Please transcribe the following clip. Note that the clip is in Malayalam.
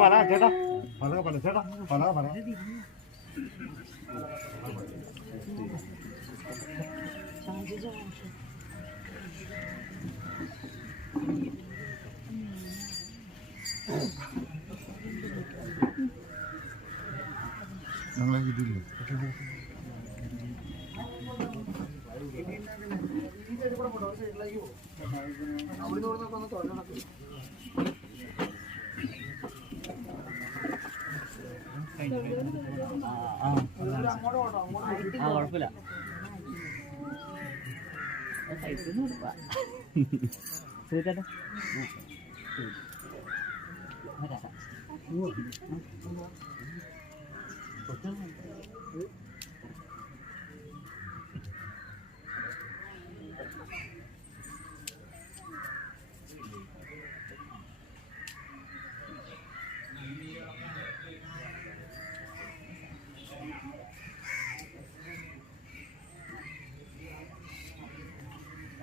പല ചേട്ടാ. പലക പല ചേട്ടാ. പല പല. ഞങ്ങളെ ഇതില്ലേ. ആ ആ കുഴപ്പമില്ല സൈറ്റിൽ നിന്ന് കൊടുക്കാം സുഖിച്ചേട്ടാ വരാം